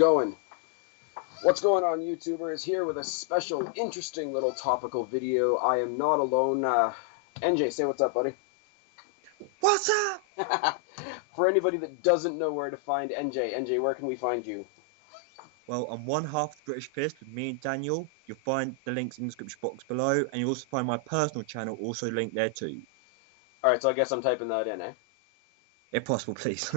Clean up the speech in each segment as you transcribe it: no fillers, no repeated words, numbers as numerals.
going? What's going on, YouTubers? Here with a special, interesting little topical video. I am not alone. NJ, say what's up, buddy. What's up? For anybody that doesn't know where to find NJ, where can we find you? Well, I'm one half the British Fist with me and Daniel. You'll find the links in the description box below, and you'll also find my personal channel also linked there too. Alright, so I guess I'm typing that in, eh? If possible, please.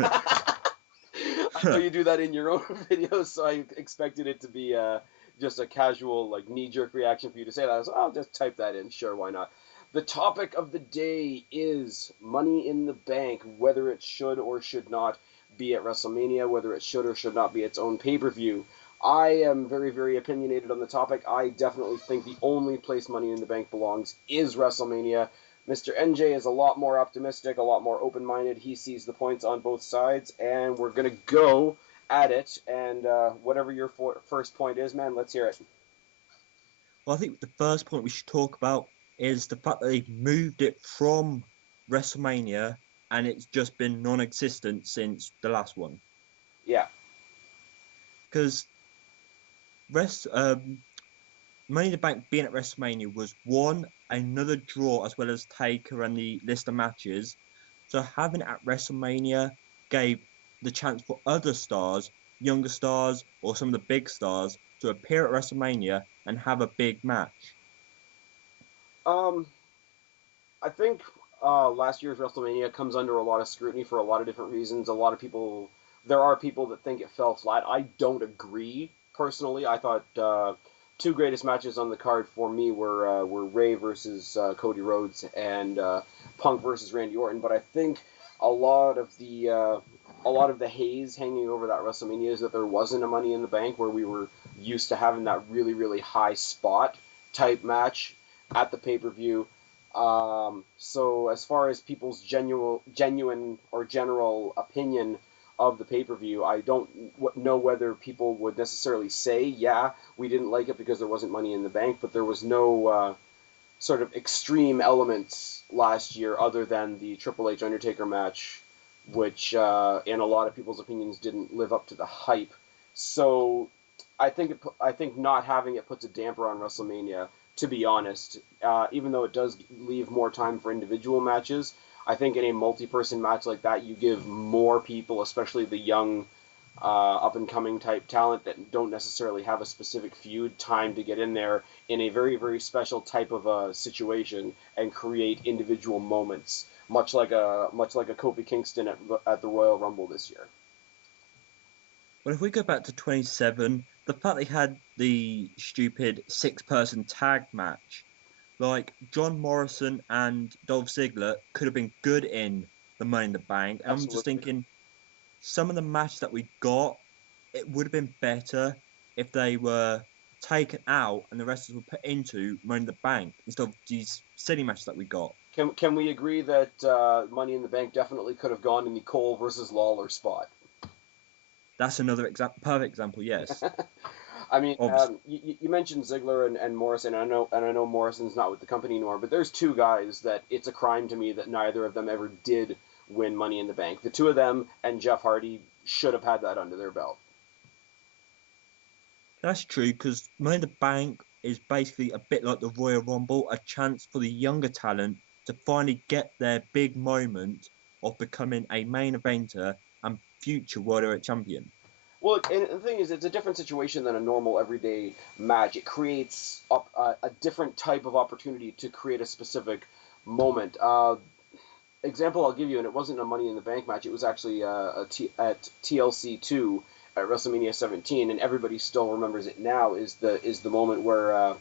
I know you do that in your own videos, so I expected it to be just a casual, like, knee-jerk reaction for you to say that. I was like, I'll just type that in. Sure, why not? The topic of the day is Money in the Bank, whether it should or should not be at WrestleMania, whether it should or should not be its own pay-per-view. I am very, very opinionated on the topic. I definitely think the only place Money in the Bank belongs is WrestleMania. Mr. NJ is a lot more optimistic, a lot more open-minded. He sees the points on both sides, and we're going to go at it. And whatever your first point is, man, let's hear it. Well, I think the first point we should talk about is the fact that they've moved it from WrestleMania and it's just been non-existent since the last one. Yeah. Because Money in the Bank being at WrestleMania was one, another draw as well as Taker and the list of matches. So having it at WrestleMania gave the chance for other stars, younger stars, or some of the big stars to appear at WrestleMania and have a big match. I think last year's WrestleMania comes under a lot of scrutiny for a lot of different reasons. A lot of people, there are people that think it fell flat. I don't agree personally. I thought two greatest matches on the card for me were Ray versus Cody Rhodes and Punk versus Randy Orton. But I think a lot of the haze hanging over that WrestleMania is that there wasn't a Money in the Bank where we were used to having that really, really high spot type match at the pay-per-view. So as far as people's genuine or general opinion of the pay-per-view, I don't know whether people would necessarily say, yeah, we didn't like it because there wasn't Money in the Bank, but there was no sort of extreme elements last year other than the Triple H Undertaker match, which in a lot of people's opinions didn't live up to the hype. So I think not having it puts a damper on WrestleMania, to be honest. Even though it does leave more time for individual matches, I think in a multi-person match like that, you give more people, especially the young, up-and-coming type talent that don't necessarily have a specific feud, time to get in there in a very, very special type of a situation and create individual moments, much like a Kofi Kingston at the Royal Rumble this year. Well, if we go back to 27, the fact they had the stupid six-person tag match, like John Morrison and Dolph Ziggler could have been good in the Money in the Bank. And I'm just thinking, some of the matches that we got, it would have been better if they were taken out and the rest were put into Money in the Bank instead of these silly matches that we got. Can we agree that Money in the Bank definitely could have gone in the Cole versus Lawler spot? That's another perfect example, yes. I mean, you mentioned Ziggler and Morrison. And I know Morrison's not with the company anymore, but there's two guys that it's a crime to me that neither of them ever did win Money in the Bank. The two of them and Jeff Hardy should have had that under their belt. That's true, because Money in the Bank is basically a bit like the Royal Rumble, a chance for the younger talent to finally get their big moment of becoming a main eventer and future World Heavyweight Champion. Well, and the thing is, it's a different situation than a normal everyday match. It creates a different type of opportunity to create a specific moment. Example I'll give you, and it wasn't a Money in the Bank match. It was actually at TLC 2 at WrestleMania 17, and everybody still remembers it now. Is the moment where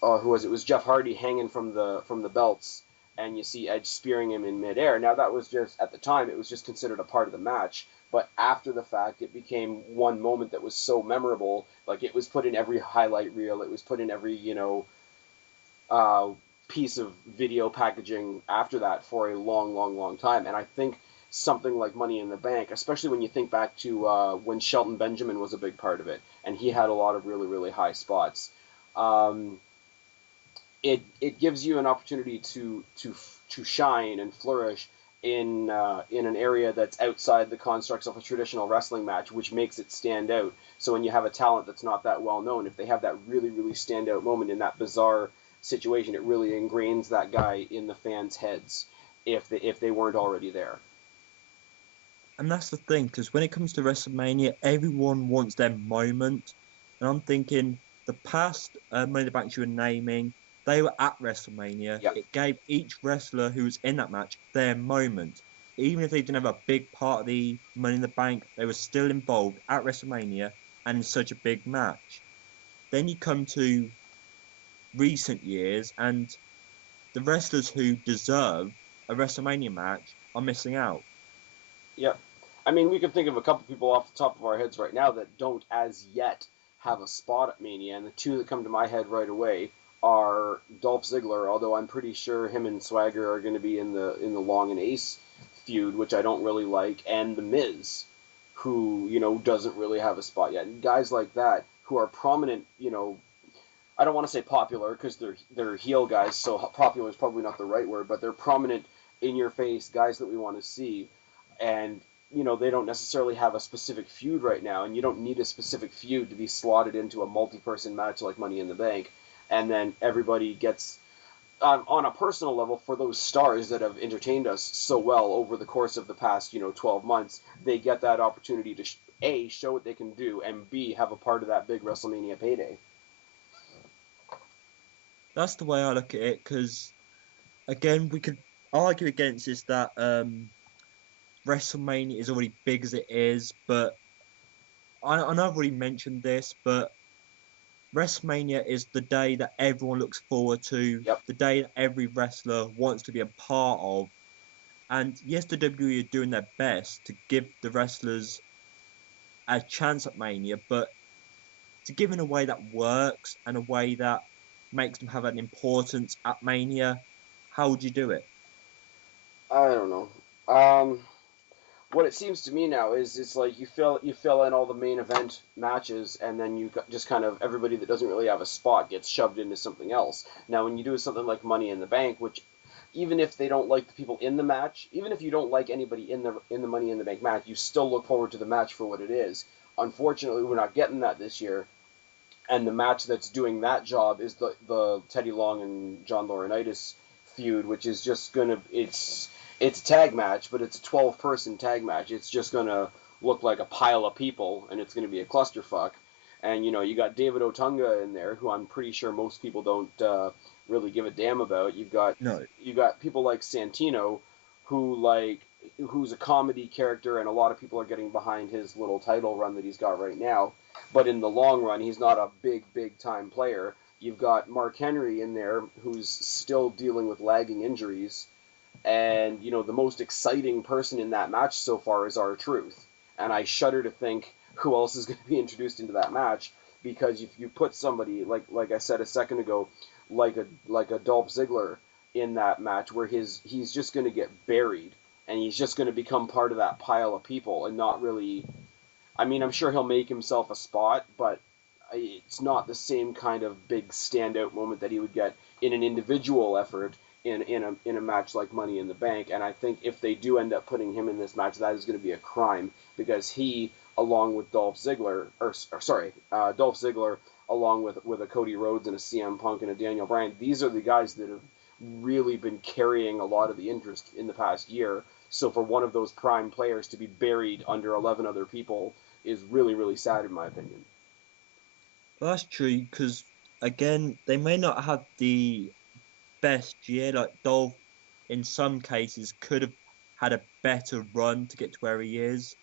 who was it? It was Jeff Hardy hanging from the belts, and you see Edge spearing him in midair. Now that was just at the time, it was just considered a part of the match. But after the fact, it became one moment that was so memorable. Like, it was put in every highlight reel. It was put in every, piece of video packaging after that for a long, long, long time. And I think something like Money in the Bank, especially when you think back to when Shelton Benjamin was a big part of it, and he had a lot of really, really high spots. It gives you an opportunity to shine and flourish in an area that's outside the constructs of a traditional wrestling match, which makes it stand out. So when you have a talent that's not that well known, if they have that really really standout moment in that bizarre situation, it really ingrains that guy in the fans' heads if they weren't already there. And that's the thing, because when it comes to WrestleMania, everyone wants their moment. And I'm thinking the past Money in the Bank you were naming, they were at WrestleMania. Yep. It gave each wrestler who was in that match their moment. Even if they didn't have a big part of the Money in the Bank, they were still involved at WrestleMania and in such a big match. Then you come to recent years, and the wrestlers who deserve a WrestleMania match are missing out. Yep. I mean, we can think of a couple people off the top of our heads right now that don't as yet have a spot at Mania, and the two that come to my head right away are Dolph Ziggler, although I'm pretty sure him and Swagger are going to be in the Long and Ace feud, which I don't really like, and The Miz, who doesn't really have a spot yet. And guys like that who are prominent, I don't want to say popular because they're heel guys, so popular is probably not the right word, but they're prominent in your face guys that we want to see, and they don't necessarily have a specific feud right now, and you don't need a specific feud to be slotted into a multi-person match like Money in the Bank, and then everybody gets on a personal level, for those stars that have entertained us so well over the course of the past 12 months, they get that opportunity to A, show what they can do, and B, have a part of that big WrestleMania payday. That's the way I look at it, because again, we could argue against this that WrestleMania is already big as it is, but I know I've already mentioned this, but WrestleMania is the day that everyone looks forward to, Yep. the day that every wrestler wants to be a part of. And yes, the WWE are doing their best to give the wrestlers a chance at Mania, but to give in a way that works and a way that makes them have an importance at Mania, how would you do it? I don't know. What it seems to me now is it's like you fill in all the main event matches, and then just kind of everybody that doesn't really have a spot gets shoved into something else. Now, when you do something like Money in the Bank, which even if they don't like the people in the match, even if you don't like anybody in the Money in the Bank match, you still look forward to the match for what it is. Unfortunately, we're not getting that this year, and the match that's doing that job is the Teddy Long and John Laurinaitis feud, which is just gonna it's a tag match, but it's a 12-person tag match. It's just gonna look like a pile of people, and it's gonna be a clusterfuck. And you got David Otunga in there, who I'm pretty sure most people don't really give a damn about. No. You got people like Santino, who's a comedy character, and a lot of people are getting behind his little title run that he's got right now. But in the long run, he's not a big time player. You've got Mark Henry in there, who's still dealing with lagging injuries, and the most exciting person in that match so far is R-Truth. And I shudder to think who else is going to be introduced into that match, because if you put somebody like I said a second ago, like a Dolph Ziggler in that match, where he's just going to get buried, and he's just going to become part of that pile of people and not really. I mean, I'm sure he'll make himself a spot, but it's not the same kind of big standout moment that he would get in an individual effort in a match like Money in the Bank. And I think if they do end up putting him in this match, that is going to be a crime, because he, along with Dolph Ziggler, Dolph Ziggler, along with a Cody Rhodes and a CM Punk and a Daniel Bryan, these are the guys that have really been carrying a lot of the interest in the past year. So for one of those prime players to be buried under 11 other people is really, really sad, in my opinion. Well, that's true, because again, they may not have the best year. Like Dolph, in some cases, could have had a better run to get to where he is.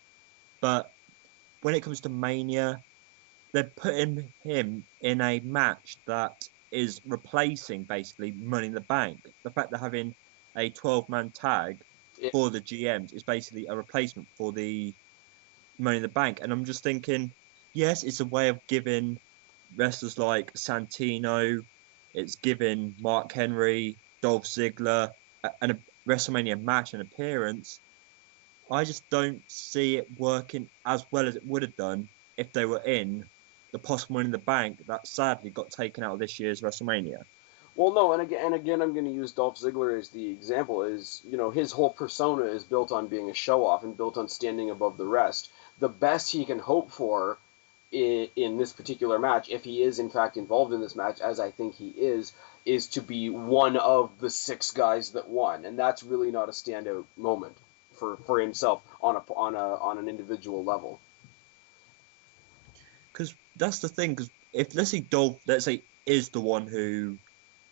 But when it comes to Mania, they're putting him in a match that is replacing basically Money in the Bank. The fact they're having a 12-man tag It, for the GMs is basically a replacement for the Money in the Bank. And I'm just thinking, yes, it's a way of giving wrestlers like Santino, it's giving Mark Henry, Dolph Ziggler a WrestleMania match and appearance. I just don't see it working as well as it would have done if they were in the possible Money in the Bank that sadly got taken out of this year's WrestleMania. Well, no, and again, I'm going to use Dolph Ziggler as the example. Is his whole persona is built on being a show off and built on standing above the rest. The best he can hope for in this particular match, if he is in fact involved in this match, as I think he is to be one of the 6 guys that won, and that's really not a standout moment for himself on an individual level. Because that's the thing. Because if let's say Dolph, let's say, is the one who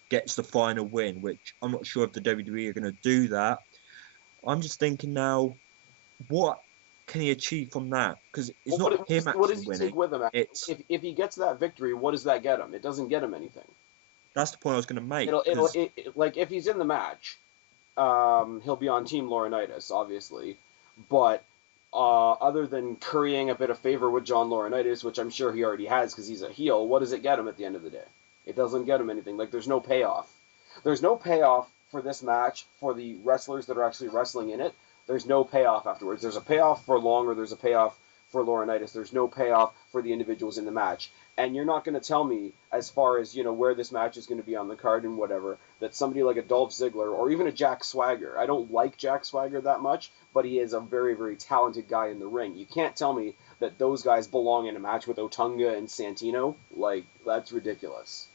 gets the final win, which I'm not sure if the WWE are going to do that. I'm just thinking now, what can he achieve from that? Because it's Well, not him what does actually he winning. take with him? It's If he gets that victory, what does that get him? It doesn't get him anything. that's the point I was going to make. Like if he's in the match, he'll be on Team Laurinaitis, obviously, but other than currying a bit of favor with John Laurinaitis, which I'm sure he already has because he's a heel, what does it get him at the end of the day? It doesn't get him anything. Like there's no payoff. There's no payoff for this match for the wrestlers that are actually wrestling in it. There's no payoff afterwards. There's a payoff for Long or there's a payoff for Laurinaitis. There's no payoff for the individuals in the match. And you're not going to tell me, as far as where this match is going to be on the card and whatever, that somebody like a Dolph Ziggler or even a Jack Swagger. I don't like Jack Swagger that much, but he is a very, very talented guy in the ring. You can't tell me that those guys belong in a match with Otunga and Santino. Like, that's ridiculous.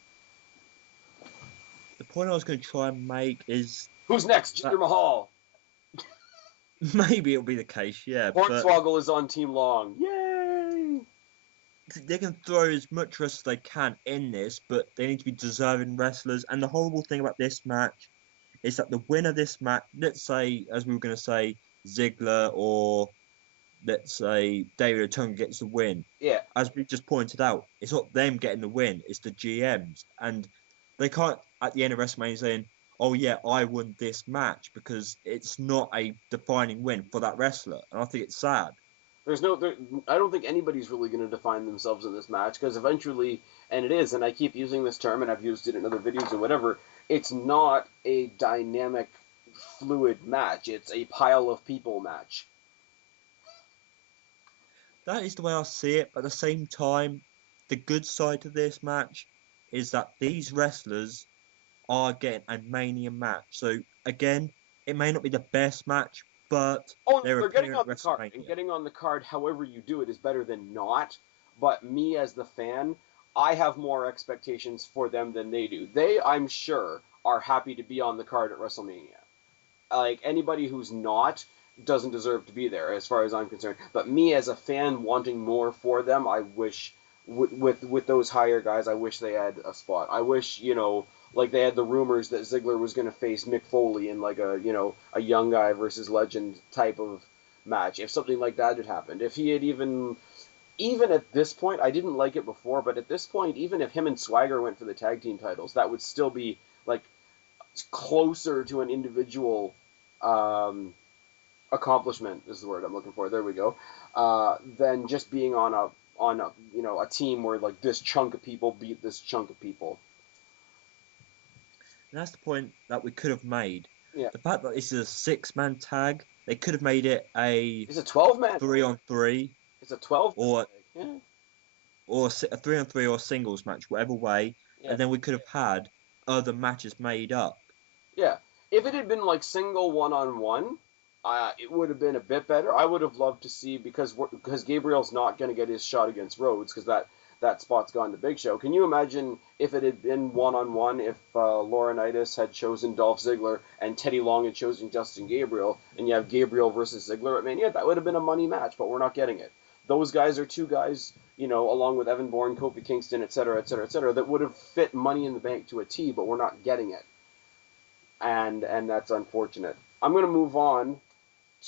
The point I was going to try and make is who's next? Jinder Mahal. Maybe it'll be the case, yeah. Hornswoggle is on Team Long. Yay! They can throw as much wrestlers as they can in this, but they need to be deserving wrestlers. And the horrible thing about this match is that the winner of this match, let's say, as we were going to say, Ziggler or let's say David Otunga gets the win. Yeah. As we just pointed out, it's not them getting the win, it's the GMs. And they can't, at the end of WrestleMania, saying, oh yeah, I won this match, because it's not a defining win for that wrestler. And I think it's sad. I don't think anybody's really going to define themselves in this match, because eventually, and it is, and I keep using this term, and I've used it in other videos and whatever, it's not a dynamic, fluid match. It's a pile of people match. That is the way I see it, but at the same time, the good side to this match is that these wrestlers are getting a Mania match. So, again, it may not be the best match, but they're getting on the card, and getting on the card however you do it is better than not. But me as the fan, I have more expectations for them than they do. They, I'm sure, are happy to be on the card at WrestleMania. Like, anybody who's not doesn't deserve to be there, as far as I'm concerned. But me as a fan wanting more for them, I wish, with those higher guys, I wish they had a spot. I wish, like they had the rumors that Ziggler was going to face Mick Foley in like a young guy versus legend type of match. If something like that had happened, if he had even at this point, I didn't like it before, but at this point, even if him and Swagger went for the tag team titles, that would still be like closer to an individual accomplishment is the word I'm looking for. There we go. Than just being on a team where like this chunk of people beat this chunk of people. And that's the point that we could have made. Yeah. The fact that this is a 6-man tag, they could have made it a... It's a 12-man 3-on-3. It's a 12 or yeah. Or a 3-on-3 or a singles match, whatever way. Yeah. And then we could have had other matches made up. Yeah. If it had been like single 1-on-1, it would have been a bit better. I would have loved to see, because Gabriel's not going to get his shot against Rhodes, because that spot's gone to Big Show. Can you imagine if it had been 1-on-1, if Laurinaitis had chosen Dolph Ziggler and Teddy Long had chosen Justin Gabriel, and you have Gabriel versus Ziggler at Mania? That would have been a money match, but we're not getting it. Those guys are 2 guys, along with Evan Bourne, Kofi Kingston, etc., that would have fit Money in the Bank to a T, but we're not getting it. And that's unfortunate. I'm going to move on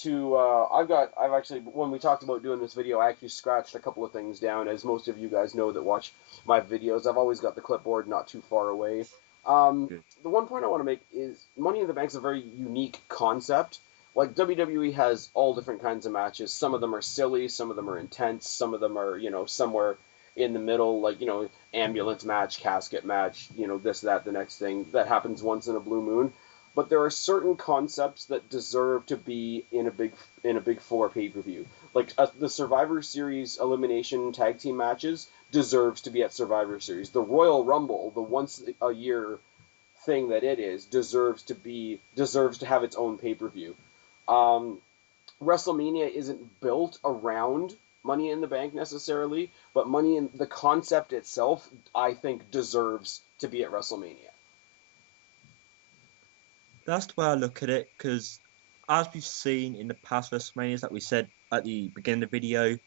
to, I've actually, when we talked about doing this video, I actually scratched a couple of things down. As most of you guys know that watch my videos, I've always got the clipboard not too far away. The one point I want to make is Money in the Bank is a very unique concept. Like, WWE has all different kinds of matches. Some of them are silly, some of them are intense, some of them are, somewhere in the middle, like, ambulance match, casket match, this, that, the next thing. That happens once in a blue moon. But there are certain concepts that deserve to be in a big 4 pay-per-view. Like the Survivor Series elimination tag team matches deserves to be at Survivor Series. The Royal Rumble, the once a year thing that it is deserves to have its own pay-per-view. WrestleMania isn't built around Money in the Bank necessarily, but Money in the concept itself, I think, deserves to be at WrestleMania. That's the way I look at it, because as we've seen in the past WrestleManias, like we said at the beginning of the video,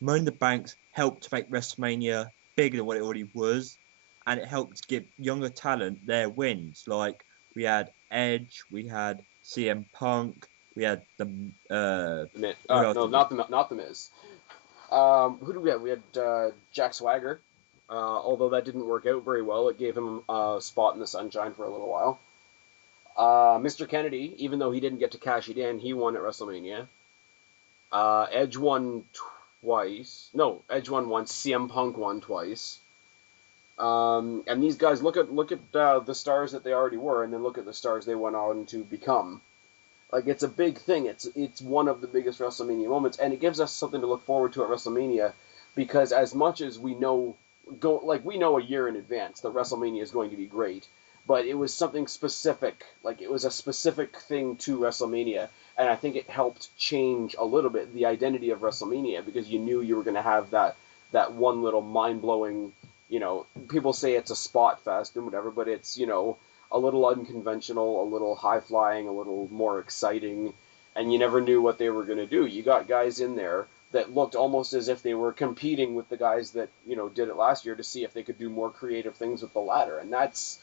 Money in the Banks helped to make WrestleMania bigger than what it already was, and it helped give younger talent their wins. Like we had Edge, we had CM Punk, we had who else No, did we? not the Miz. Who do we have? We had Jack Swagger. Although that didn't work out very well, it gave him a spot in the sunshine for a little while. Mr. Kennedy, even though he didn't get to cash it in, he won at WrestleMania. Edge won twice. No, Edge won once. CM Punk won twice. And these guys look at the stars that they already were, and then look at the stars they went on to become. Like, it's a big thing. It's one of the biggest WrestleMania moments, and it gives us something to look forward to at WrestleMania, because as much as we know, we know a year in advance that WrestleMania is going to be great, but it was something specific. Like, it was a specific thing to WrestleMania, and I think it helped change a little bit the identity of WrestleMania, because you knew you were going to have that one little mind-blowing, people say it's a spot fest and whatever, but it's, a little unconventional, a little high-flying, a little more exciting, and you never knew what they were going to do. You got guys in there that looked almost as if they were competing with the guys that, did it last year to see if they could do more creative things with the ladder, and that's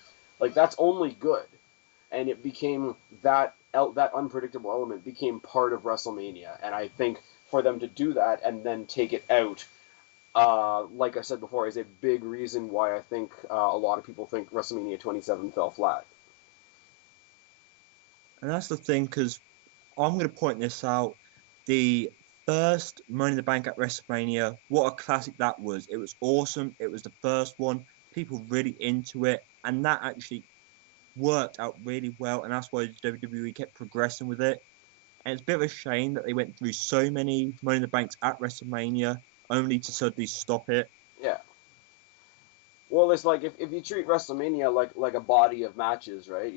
only good. And it became that unpredictable element became part of WrestleMania, and I think for them to do that and then take it out, like I said before, is a big reason why I think a lot of people think WrestleMania 27 fell flat. And that's the thing, because I'm going to point this out. The first Money in the Bank at WrestleMania, what a classic that was. It was awesome. It was the first one. People really into it. And that actually worked out really well. And that's why WWE kept progressing with it. And it's a bit of a shame that they went through so many Money in the Banks at WrestleMania only to suddenly stop it. Yeah. Well, it's like if you treat WrestleMania like a body of matches, right?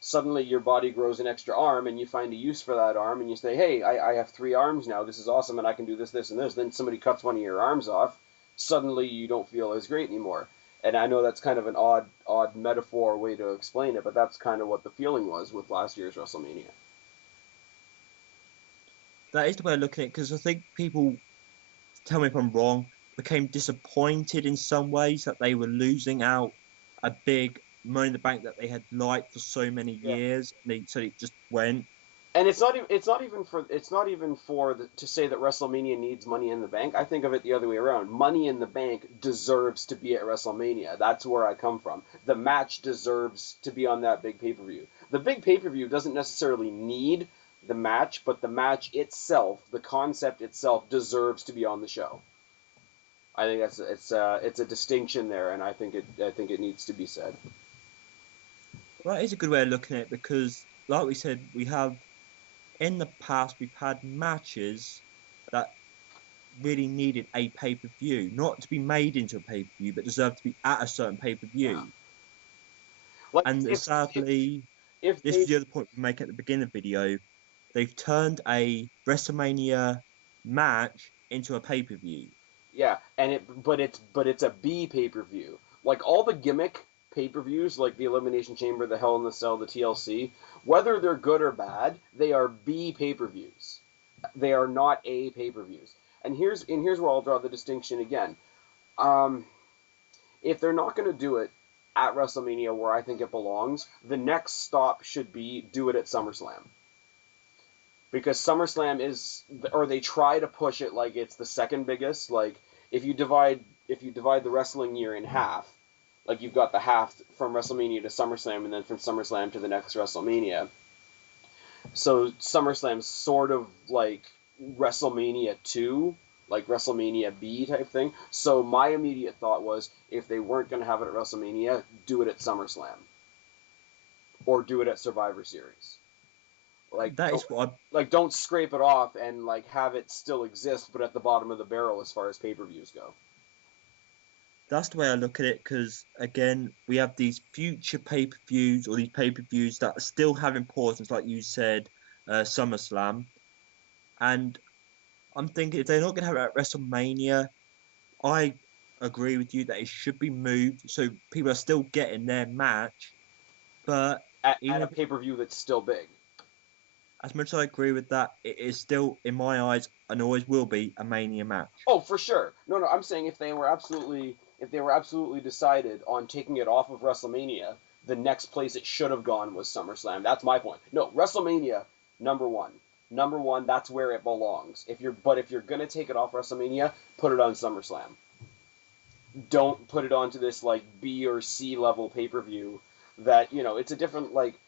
Suddenly your body grows an extra arm and you find a use for that arm and you say, hey, I have 3 arms now. This is awesome and I can do this, this, and this. Then somebody cuts one of your arms off. Suddenly you don't feel as great anymore. And I know that's kind of an odd metaphor way to explain it, but that's kind of what the feeling was with last year's WrestleMania. That is the way I look at it, because I think people, tell me if I'm wrong, became disappointed in some ways that they were losing out a big Money in the Bank that they had liked for so many Yeah. years. So it just went. And it's not even to say that WrestleMania needs Money in the Bank. I think of it the other way around. Money in the Bank deserves to be at WrestleMania. That's where I come from. The match deserves to be on that big pay-per-view. The big pay-per-view doesn't necessarily need the match, but the match itself, the concept itself, deserves to be on the show. I think it's a distinction there, and I think it needs to be said. Well, that is a good way of looking at it, because, like we said, in the past, we've had matches that really needed a pay-per-view, not to be made into a pay-per-view, but deserved to be at a certain pay-per-view. Yeah. Like And sadly, this is the other point we make at the beginning of the video. They've turned a WrestleMania match into a pay-per-view. Yeah, but it's a B pay-per-view. Like all the Gimmick pay-per-views, like the Elimination Chamber, the Hell in the Cell, the TLC, whether they're good or bad, they are B pay-per-views. They are not A pay-per-views. And here's where I'll draw the distinction again. If they're not going to do it at WrestleMania where I think it belongs, the next stop should be do it at SummerSlam. Because SummerSlam is, or they try to push it like it's the second biggest. Like if you divide the wrestling year in half, like you've got the half from WrestleMania to SummerSlam, and then from SummerSlam to the next WrestleMania. So SummerSlam's sort of like WrestleMania 2, like WrestleMania B type thing. So my immediate thought was, if they weren't going to have it at WrestleMania, do it at SummerSlam. Or do it at Survivor Series. Don't scrape it off and like have it still exist, but at the bottom of the barrel as far as pay-per-views go. That's the way I look at it. Because again, we have these future pay-per-views or these pay-per-views that still have importance, like you said, SummerSlam. And I'm thinking if they're not going to have it at WrestleMania, I agree with you that it should be moved so people are still getting their match. But at even a if, pay per view that's still big. as much as I agree with that, it is still, in my eyes, and always will be, a Mania match. Oh, for sure. No, I'm saying if they were absolutely decided on taking it off of WrestleMania, the next place it should have gone was SummerSlam. That's my point. No, WrestleMania number one. Number one, that's where it belongs. If you're gonna take it off WrestleMania, put it on SummerSlam. Don't put it onto this like B or C level pay per view. That it's a different like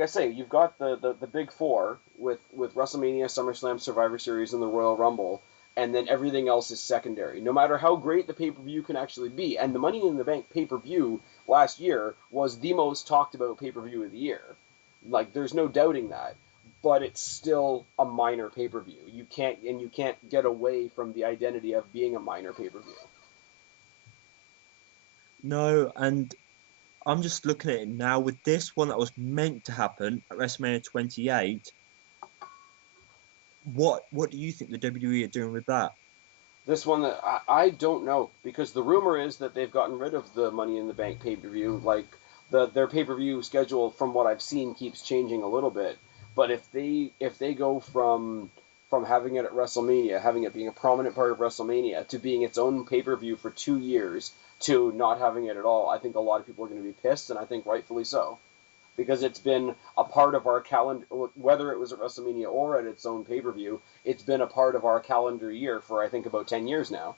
I say, you've got the big four with WrestleMania, SummerSlam, Survivor Series, and the Royal Rumble, and then everything else is secondary. No matter how great the pay per view can actually be, and the Money in the Bank pay per view last year was the most talked about pay per view of the year. Like there's no doubting that. But it's still a minor pay per view. You can't get away from the identity of being a minor pay per view. No, and I'm just looking at it now with this one that was meant to happen at WrestleMania 28. What do you think the WWE are doing with that? This one that I don't know because the rumor is that they've gotten rid of the Money in the Bank pay per view. Like their pay per view schedule, from what I've seen, keeps changing a little bit. But if they go from having it at WrestleMania, having it being a prominent part of WrestleMania, to being its own pay per view for 2 years, to not having it at all, I think a lot of people are going to be pissed, and I think rightfully so because it's been a part of our calendar, whether it was at WrestleMania or at its own pay per view. It's been a part of our calendar year for I think about 10 years now.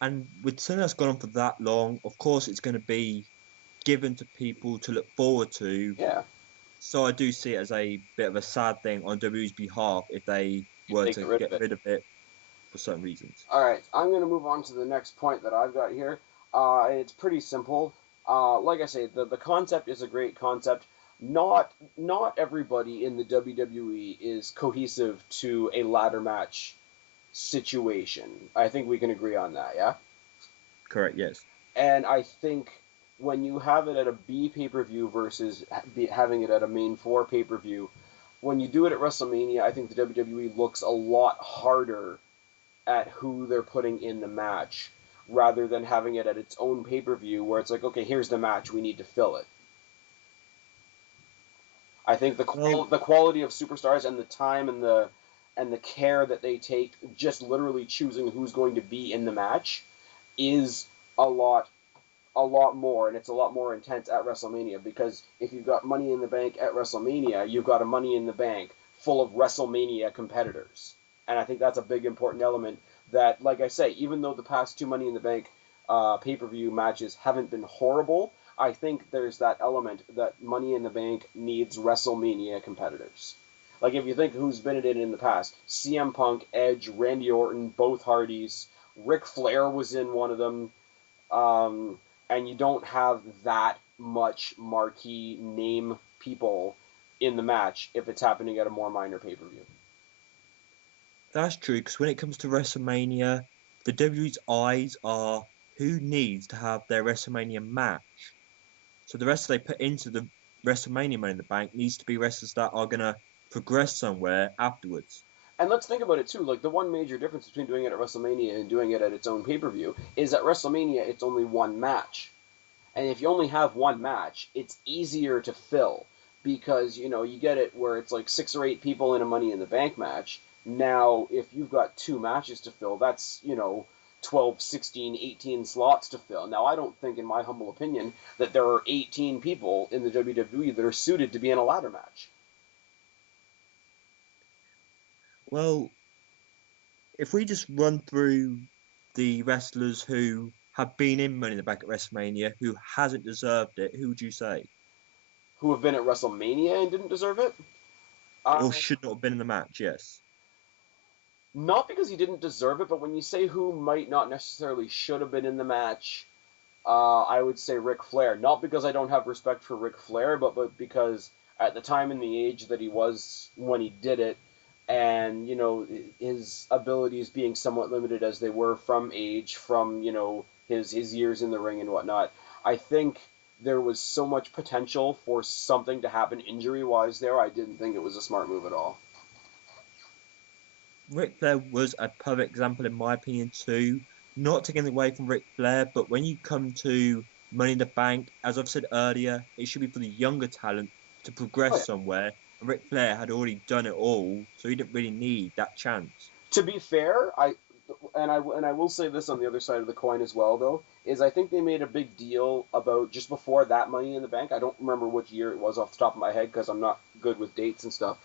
And with something that's gone on for that long, of course it's going to be given to people to look forward to. Yeah, So I do see it as a bit of a sad thing on WWE's behalf if they if were they to get rid of get it. rid of it for certain reasons. All right, I'm going to move on to the next point that I've got here. It's pretty simple. Like I say, the concept is a great concept. Not everybody in the WWE is cohesive to a ladder match situation. I think we can agree on that, yeah? Correct, yes. And I think when you have it at a B pay per view versus having it at a main four pay per view, when you do it at WrestleMania, I think the WWE looks a lot harder at who they're putting in the match rather than having it at its own pay per view where it's like, okay, here's the match, we need to fill it. I think Well, the quality of superstars and the time and the care that they take just literally choosing who's going to be in the match is a lot more, and it's a lot more intense at WrestleMania because if you've got Money in the Bank at WrestleMania, you've got a Money in the Bank full of WrestleMania competitors, and I think that's a big important element. That, like I say, even though the past two Money in the Bank pay-per-view matches haven't been horrible, I think there's that element that Money in the Bank needs WrestleMania competitors. Like if you think who's been in it in the past, CM Punk, Edge, Randy Orton, both Hardys, Ric Flair was in one of them. Um, and you don't have that much marquee name people in the match if it's happening at a more minor pay per view. that's true because when it comes to WrestleMania, the WWE's eyes are who needs to have their WrestleMania match. So the wrestlers they put into the WrestleMania Money in the Bank needs to be wrestlers that are gonna progress somewhere afterwards. And let's think about it too. Like the one major difference between doing it at WrestleMania and doing it at its own pay per view is at WrestleMania it's only one match. And if you only have one match, it's easier to fill because you get it where it's like 6 or 8 people in a Money in the Bank match. Now, if you've got two matches to fill, that's 12, 16, 18 slots to fill. Now, I don't think, in my humble opinion, that there are 18 people in the WWE that are suited to be in a ladder match. Well, if we just run through the wrestlers who have been in Money in the Bank at WrestleMania who hasn't deserved it, who would you say? Who have been at WrestleMania and didn't deserve it? Or Uh, should not have been in the match, yes. Not because he didn't deserve it, but when you say who might not necessarily should have been in the match, I would say Ric Flair. Not because I don't have respect for Ric Flair, but because at the time and the age that he was when he did it, and his abilities being somewhat limited as they were from age, from his years in the ring and whatnot. I think there was so much potential for something to happen injury wise there. I didn't think it was a smart move at all. Ric Flair was a perfect example, in my opinion, too. Not taking away from Ric Flair, but when you come to Money in the Bank, as I've said earlier, it should be for the younger talent to Oh, progress yeah. somewhere. And Ric Flair had already done it all, so he didn't really need that chance. To be fair, I will say this on the other side of the coin as well, though, is I think they made a big deal about just before that Money in the Bank. I don't remember which year it was off the top of my head because I'm not good with dates and stuff.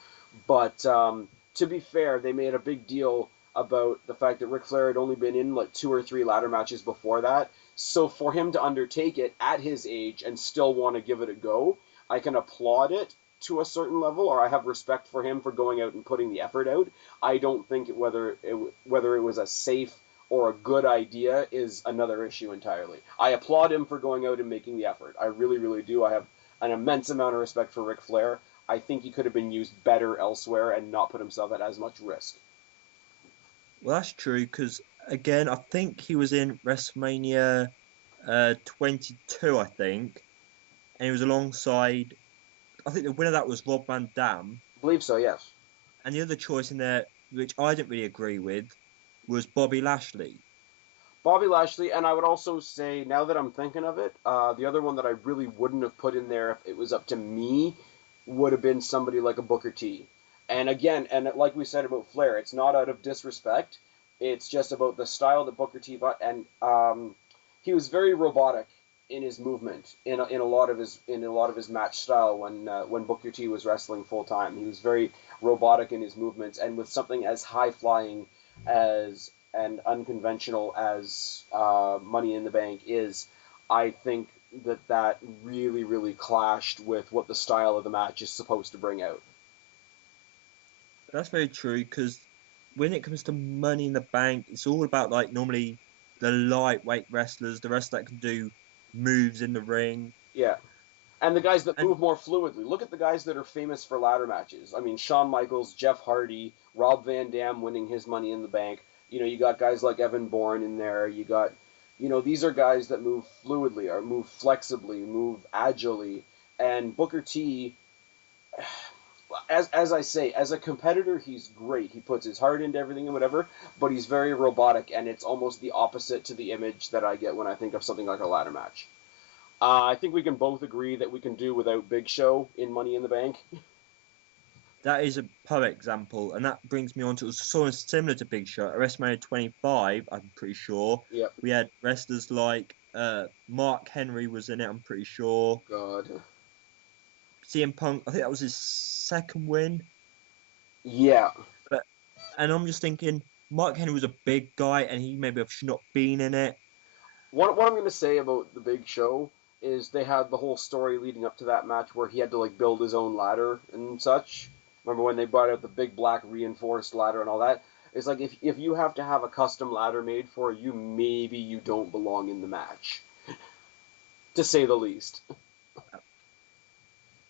But to be fair, they made a big deal about the fact that Ric Flair had only been in like 2 or 3 ladder matches before that. So for him to undertake it at his age and still want to give it a go, I can applaud it to a certain level, or I have respect for him for going out and putting the effort out. I don't think whether it was a safe or a good idea is another issue entirely. I applaud him for going out and making the effort. I really, really do. I have an immense amount of respect for Ric Flair. I think he could have been used better elsewhere and not put himself at as much risk. Well, that's true, because, again, I think he was in WrestleMania 22, I think, and he was alongside, I think the winner of that was Rob Van Dam. I believe so, yes. And the other choice in there, which I didn't really agree with, was Bobby Lashley. Bobby Lashley, and I would also say, now that I'm thinking of it, the other one that I really wouldn't have put in there if it was up to me would have been somebody like a Booker T. And again, and like we said about Flair, it's not out of disrespect. It's just about the style that Booker T brought, and he was very robotic in his movement in a lot of his match style when Booker T was wrestling full time. He was very robotic in his movements, and with something as high flying as and unconventional as Money in the Bank is, I think that really, really clashed with what the style of the match is supposed to bring out. That's very true, because when it comes to Money in the Bank, it's all about, like, normally the lightweight wrestlers, the wrestlers that can do moves in the ring. Yeah. And the guys that And move more fluidly. Look at the guys that are famous for ladder matches. I mean, Shawn Michaels, Jeff Hardy, Rob Van Dam winning his Money in the Bank. You got guys like Evan Bourne in there. You got, these are guys that move fluidly or move flexibly, move agilely. And Booker T, as I say, as a competitor, he's great. He puts his heart into everything and whatever, but he's very robotic, and it's almost the opposite to the image that I get when I think of something like a ladder match. I think we can both agree that we can do without Big Show in Money in the Bank. that is a perfect example. And that brings me on to something similar to Big Show. At WrestleMania 25, I'm pretty sure, Yep. we had wrestlers like Mark Henry was in it, I'm pretty sure. God. CM Punk, I think that was his second win. Yeah. But and I'm just thinking, Mark Henry was a big guy, and he maybe should not been in it. What I'm going to say about the Big Show is they had the whole story leading up to that match where he had to like build his own ladder and such. Remember when they brought out the big black reinforced ladder and all that? It's like if you have to have a custom ladder made for you, maybe you don't belong in the match, to say the least.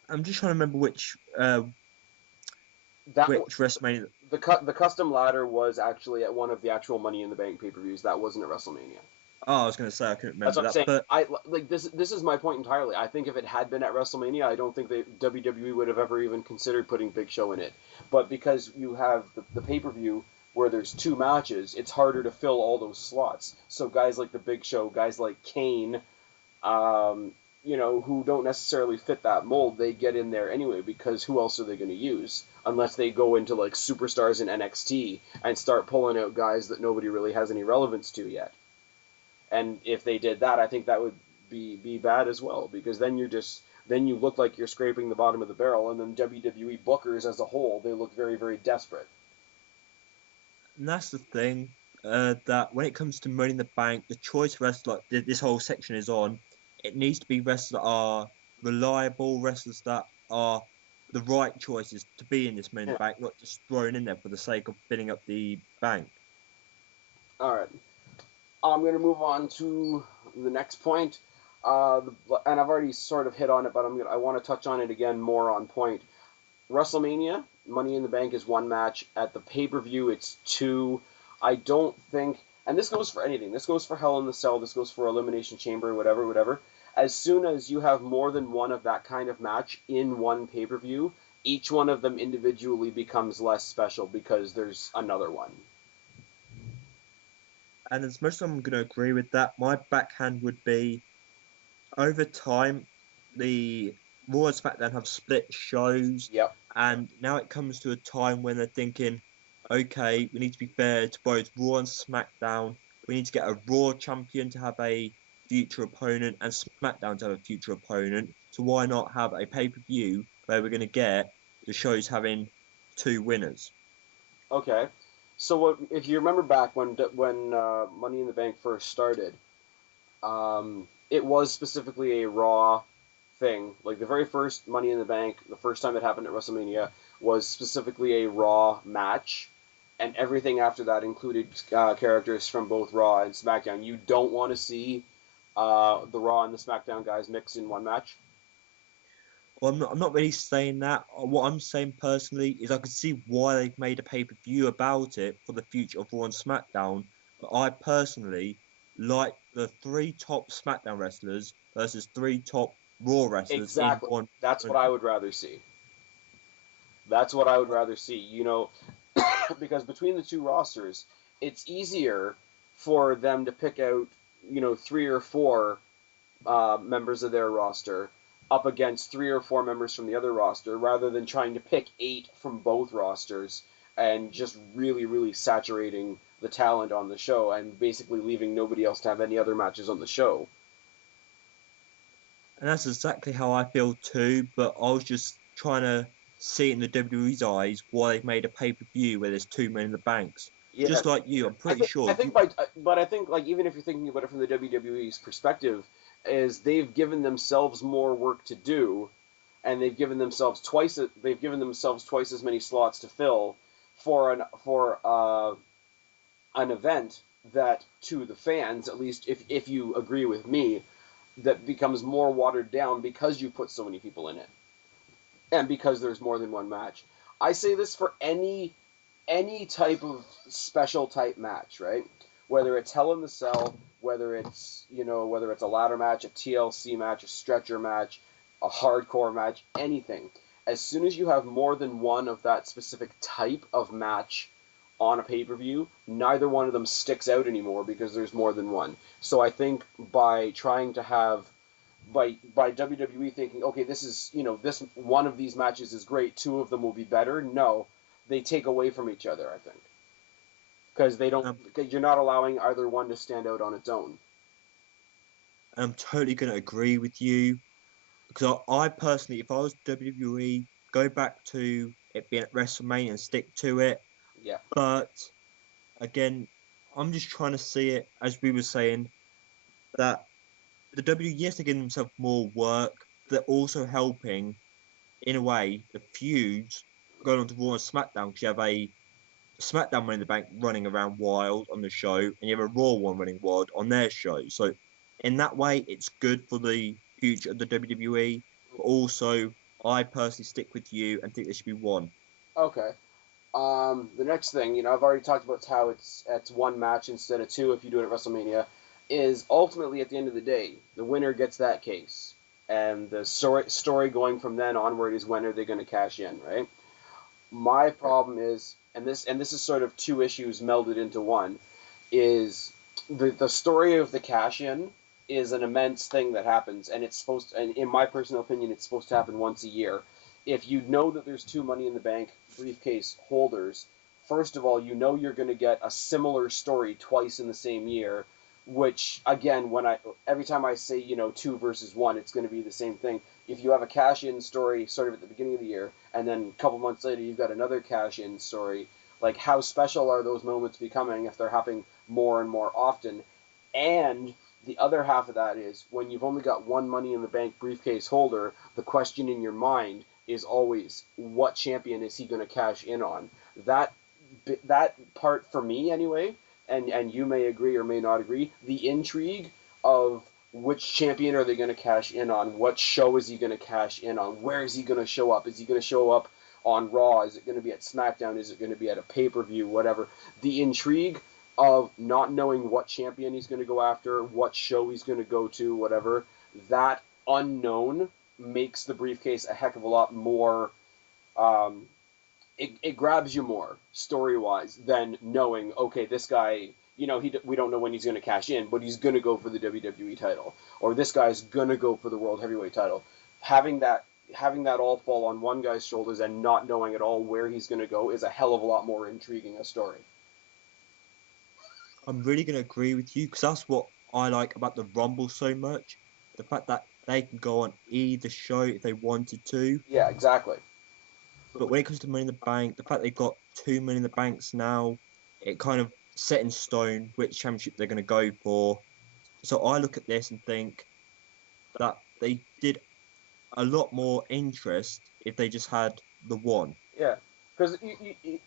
I'm just trying to remember That which WrestleMania. the custom ladder was actually at one of the actual Money in the Bank pay-per-views. That wasn't at WrestleMania. Oh, I was going to say I couldn't That's remember what I'm that, saying. but I like this. This is my point entirely. I think if it had been at WrestleMania, I don't think WWE would have ever even considered putting Big Show in it. But because you have the pay-per-view where there's 2 matches, it's harder to fill all those slots. So guys like the Big Show, guys like Kane, who don't necessarily fit that mold, they get in there anyway because who else are they going to use unless they go into like superstars in NXT and start pulling out guys that nobody really has any relevance to yet. And if they did that, I think that would be bad as well because then you look like you're scraping the bottom of the barrel, and then WWE bookers as a whole, they look very, very desperate. and that's the thing. That when it comes to Money in the Bank, the choice wrestler this whole section is on, it needs to be wrestlers that are reliable, wrestlers that are the right choices to be in this Money in the Yeah. Bank, not just thrown in there for the sake of filling up the bank. All right. I'm going to move on to the next point. And I've already sort of hit on it, but I want to touch on it again more on point. WrestleMania Money in the Bank is one match. At the pay-per-view, it's two. I don't think, and this goes for anything. This goes for Hell in the Cell. This goes for Elimination Chamber, whatever. As soon as you have more than one of that kind of match in one pay-per-view, each one of them individually becomes less special because there's another one. And as much as I'm going to agree with that, my backhand would be, over time, the Raw and SmackDown have split shows, Yep. and now it comes to a time when they're thinking, okay, we need to be fair to both Raw and SmackDown. We need to get a Raw champion to have a future opponent and SmackDown to have a future opponent. So why not have a pay-per-view where we're going to get the shows having two winners? Okay. So what if you remember back when Money in the Bank first started? It was specifically a Raw thing. Like the very first Money in the Bank, the first time it happened at WrestleMania, was specifically a Raw match, and everything after that included characters from both Raw and SmackDown. You don't want to see the Raw and the SmackDown guys mixed in one match. Well, I'm not really saying that. What I'm saying personally is I can see why they've made a pay-per-view about it for the future of Raw and SmackDown. But I personally like the three top SmackDown wrestlers versus three top Raw wrestlers in Exactly. one. That's what I would rather see. That's what I would rather see. You know, because between the two rosters, it's easier for them to pick out, you know, three or four members of their roster up against three or four members from the other roster rather than trying to pick 8 from both rosters and just really saturating the talent on the show and basically leaving nobody else to have any other matches on the show. And that's exactly how I feel too, but I was just trying to see it in the WWE's eyes why they've made a pay-per-view where there's two men in the banks. Yeah, Just like you, I'm pretty sure. but I think like even if you're thinking about it from the WWE's perspective, is they've given themselves more work to do, and they've given themselves twice as many slots to fill for an event that to the fans, at least if you agree with me, that becomes more watered down because you put so many people in it, and because there's more than one match. I say this for any type of special type match, right? Whether it's Hell in the Cell, whether it's a ladder match, a TLC match, a stretcher match, a hardcore match, anything. As soon as you have more than one of that specific type of match on a pay-per-view, neither one of them sticks out anymore because there's more than one. So I think by trying to have by WWE thinking, okay, this is, this one of these matches is great, two of them will be better. No, they take away from each other, I think. Because because you're not allowing either one to stand out on its own. I'm totally going to agree with you because I personally, if I was WWE, go back to it being at WrestleMania and stick to it. Yeah. But again, I'm just trying to see it, as we were saying, that the WWE, yes, they're giving themselves more work. They're also helping, in a way, the feuds going on to Raw and SmackDown because you have a SmackDown Money in the Bank running around wild on the show, and you have a Raw one running wild on their show. So, in that way, it's good for the future of the WWE. But also, I personally stick with you and think there should be one. Okay. The next thing, I've already talked about how it's one match instead of two if you do it at WrestleMania, is ultimately at the end of the day, the winner gets that case. And the story going from then onward is when are they going to cash in, right? My problem is, and this is sort of two issues melded into one, is the story of the cash in is an immense thing that happens, and and in my personal opinion, it's supposed to happen once a year. If you know that there's two Money in the Bank briefcase holders, first of all, you're going to get a similar story twice in the same year, which again, every time I say, two versus one, it's going to be the same thing. If you have a cash-in story sort of at the beginning of the year, and then a couple months later you've got another cash-in story, like how special are those moments becoming if they're happening more and more often? And the other half of that is when you've only got one Money in the Bank briefcase holder, the question in your mind is always, what champion is he going to cash in on? That part for me anyway, and you may agree or may not agree, the intrigue of which champion are they going to cash in on? What show is he going to cash in on? Where is he going to show up? Is he going to show up on Raw? Is it going to be at SmackDown? Is it going to be at a pay-per-view? Whatever. The intrigue of not knowing what champion he's going to go after, what show he's going to go to, whatever, that unknown makes the briefcase a heck of a lot more. It grabs you more story-wise than knowing, okay, this guy, we don't know when he's going to cash in, but he's going to go for the WWE title, or this guy's going to go for the World Heavyweight title. Having that all fall on one guy's shoulders and not knowing at all where he's going to go is a hell of a lot more intriguing a story. I'm really going to agree with you, because that's what I like about the Rumble so much. The fact that they can go on either show if they wanted to. Yeah, exactly. But when it comes to Money in the Bank, the fact they've got 2 Money in the Banks now, it kind of set in stone which championship they're going to go for. So I look at this and think that they did a lot more interest if they just had the one. Yeah, because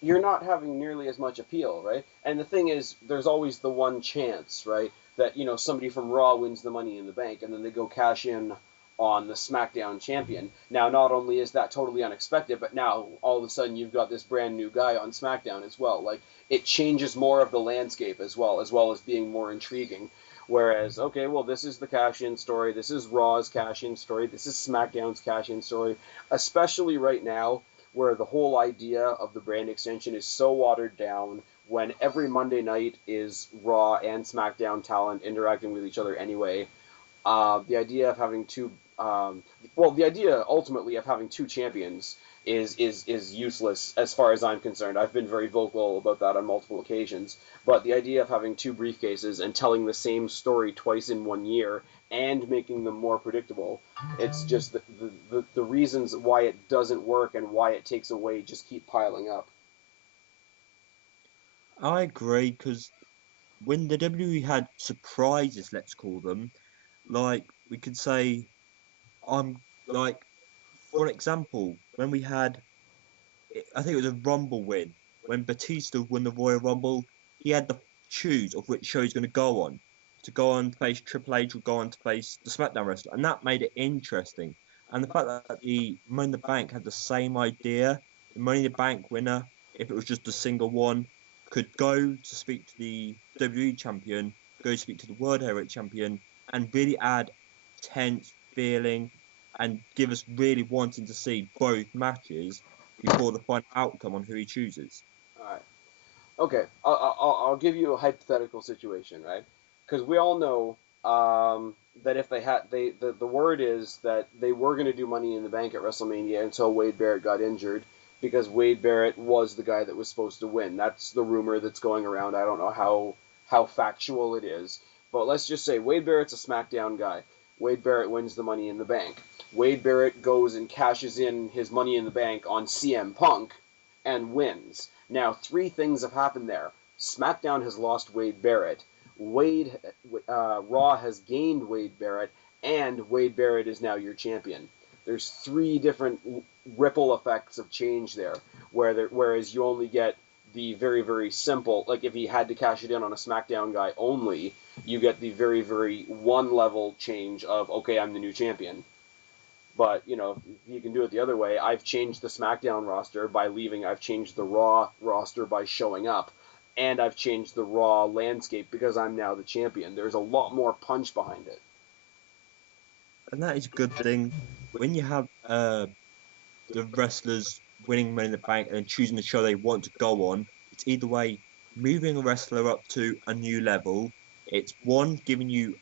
you're not having nearly as much appeal, right? And the thing is, there's always the one chance, right, that somebody from Raw wins the Money in the Bank, and then they go cash in on the SmackDown champion. Now, not only is that totally unexpected, but now all of a sudden you've got this brand new guy on SmackDown as well. Like, it changes more of the landscape as well as being more intriguing. Whereas, okay, well, this is the cash-in story, this is Raw's cash-in story, this is SmackDown's cash-in story, especially right now where the whole idea of the brand extension is so watered down, when every Monday night is Raw and SmackDown talent interacting with each other anyway. The idea of having the idea ultimately of having two champions is useless as far as I'm concerned. I've been very vocal about that on multiple occasions. But the idea of having two briefcases and telling the same story twice in 1 year and making them more predictable, it's just the reasons why it doesn't work and why it takes away just keep piling up. I agree, because when the WWE had surprises, let's call them, like we could say, like, for example, when we had, I think it was a Rumble win, when Batista won the Royal Rumble, he had to choose of which show he's going to go on to face Triple H or go on to face the SmackDown wrestler, and that made it interesting. And the fact that the Money in the Bank had the same idea, the Money in the Bank winner, if it was just a single one, could go to speak to the WWE champion, go to speak to the World Heavyweight champion, and really add tense feeling and give us really wanting to see both matches before the final outcome on who he chooses. All right. Okay, I'll give you a hypothetical situation, right? Because we all know that if the word is that they were going to do Money in the Bank at WrestleMania until Wade Barrett got injured, because Wade Barrett was the guy that was supposed to win. That's the rumor that's going around. I don't know how factual it is, but let's just say Wade Barrett's a SmackDown guy. Wade Barrett wins the Money in the Bank. Wade Barrett goes and cashes in his Money in the Bank on CM Punk and wins. Now, three things have happened there. SmackDown has lost Wade Barrett. Raw has gained Wade Barrett, and Wade Barrett is now your champion. There's three different ripple effects of change there, whereas you only get the very, very simple, like if he had to cash it in on a SmackDown guy only, you get the very, very one level change of, okay, I'm the new champion. But, if you can do it the other way, I've changed the SmackDown roster by leaving, I've changed the Raw roster by showing up, and I've changed the Raw landscape because I'm now the champion. There's a lot more punch behind it. And that is a good thing. When you have the wrestlers winning Money in the Bank and choosing the show they want to go on, it's either way moving a wrestler up to a new level. It's one, giving you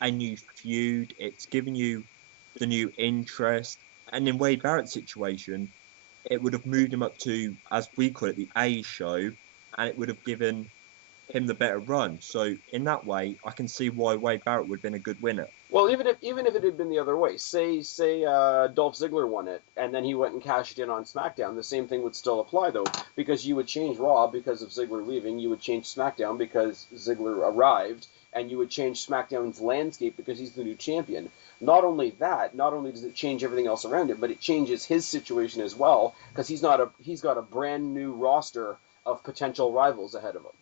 a new feud. It's giving you the new interest. And in Wade Barrett's situation, it would have moved him up to, as we call it, the A show, and it would have given him the better run. So in that way, I can see why Wade Barrett would have been a good winner. Well, even if it had been the other way, say Dolph Ziggler won it, and then he went and cashed in on SmackDown, the same thing would still apply, though, because you would change Raw because of Ziggler leaving, you would change SmackDown because Ziggler arrived, and you would change SmackDown's landscape because he's the new champion. Not only does it change everything else around him, but it changes his situation as well, because he's got a brand new roster of potential rivals ahead of him.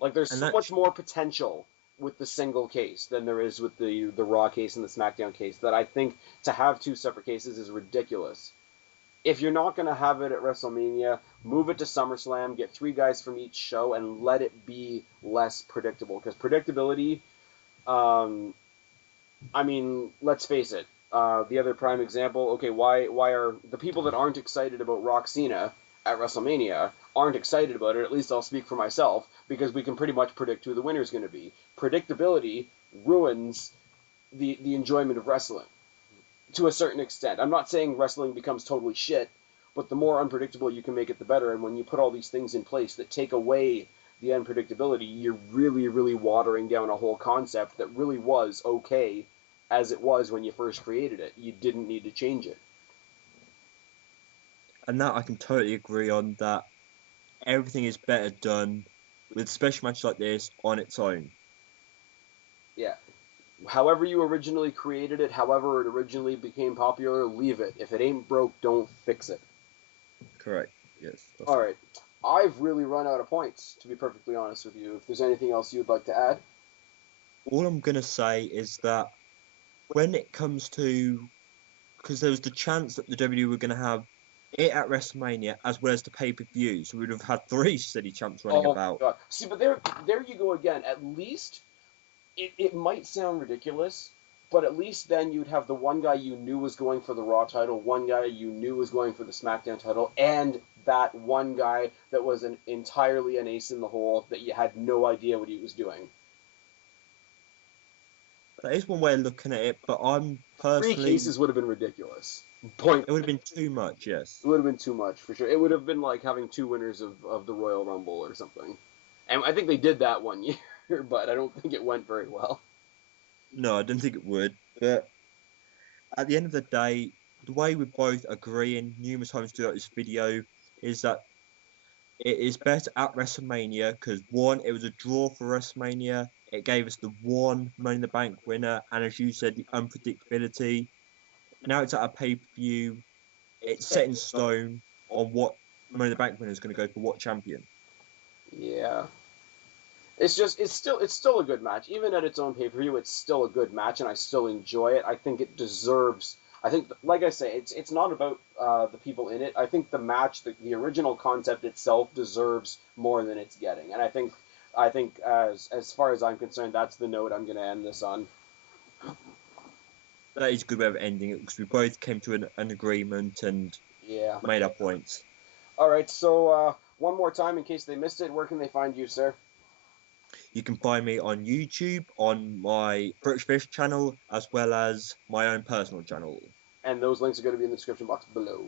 Like, there's so much more potential with the single case than there is with the Raw case and the SmackDown case, that I think to have two separate cases is ridiculous. if you're not going to have it at WrestleMania, move it to SummerSlam, get 3 guys from each show, and let it be less predictable. Because predictability, I mean, let's face it. The other prime example, okay, why are the people that aren't excited about Rock Cena at WrestleMania aren't excited about it? At least I'll speak for myself, because we can pretty much predict who the winner's going to be. Predictability ruins the enjoyment of wrestling to a certain extent. I'm not saying wrestling becomes totally shit, but the more unpredictable you can make it, the better. And when you put all these things in place that take away the unpredictability, you're really, really watering down a whole concept that really was okay as it was when you first created it. You didn't need to change it. And that I can totally agree on, that everything is better done with special matches like this on its own. Yeah. However you originally created it, however it originally became popular, leave it. If it ain't broke, don't fix it. Correct. Yes. All right. I've really run out of points, to be perfectly honest with you. If there's anything else you'd like to add? All I'm going to say is that when it comes to, because there was the chance that the WWE were going to have it at WrestleMania as well as the pay-per-view, so we'd have had 3 city champs running about. God. See, but there you go again. At least it might sound ridiculous, but at least then you'd have the one guy you knew was going for the Raw title, one guy you knew was going for the SmackDown title, and that one guy that was entirely an ace in the hole that you had no idea what he was doing. That is one way of looking at it, but I'm personally... 3 cases would have been ridiculous. It would have been too much, yes. It would have been too much, for sure. It would have been like having 2 winners of the Royal Rumble or something. And I think they did that one year, but I don't think it went very well. No, I don't think it would. But at the end of the day, the way we both agreeing numerous times throughout this video is that it is better at WrestleMania because, 1, it was a draw for WrestleMania. It gave us the 1 Money in the Bank winner, and as you said, the unpredictability. Now it's at a pay-per-view. It's set in stone on what Money in the Bank winner is going to go for what champion. Yeah. It's still a good match. Even at its own pay-per-view, it's still a good match, and I still enjoy it. I think it deserves... I think, like I say, it's not about the people in it. I think the match, the original concept itself, deserves more than it's getting. And I think as far as I'm concerned, that's the note I'm going to end this on. That is a good way of ending it, because we both came to an agreement and made our points. All right, so one more time, in case they missed it, where can they find you, sir? You can find me on YouTube, on my British Fish channel, as well as my own personal channel. And those links are going to be in the description box below.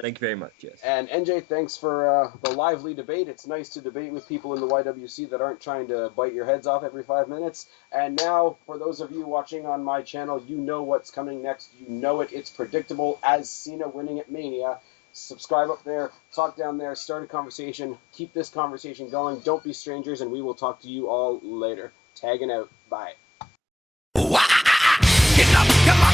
Thank you very much, yes. And NJ, thanks for the lively debate. It's nice to debate with people in the YWC that aren't trying to bite your heads off every 5 minutes. And now, for those of you watching on my channel, you know what's coming next. You know it. It's predictable as Cena winning at Mania. Subscribe up there, talk down there, start a conversation, keep this conversation going. Don't be strangers, and we will talk to you all later. Tagging out. Bye. Get up, come on.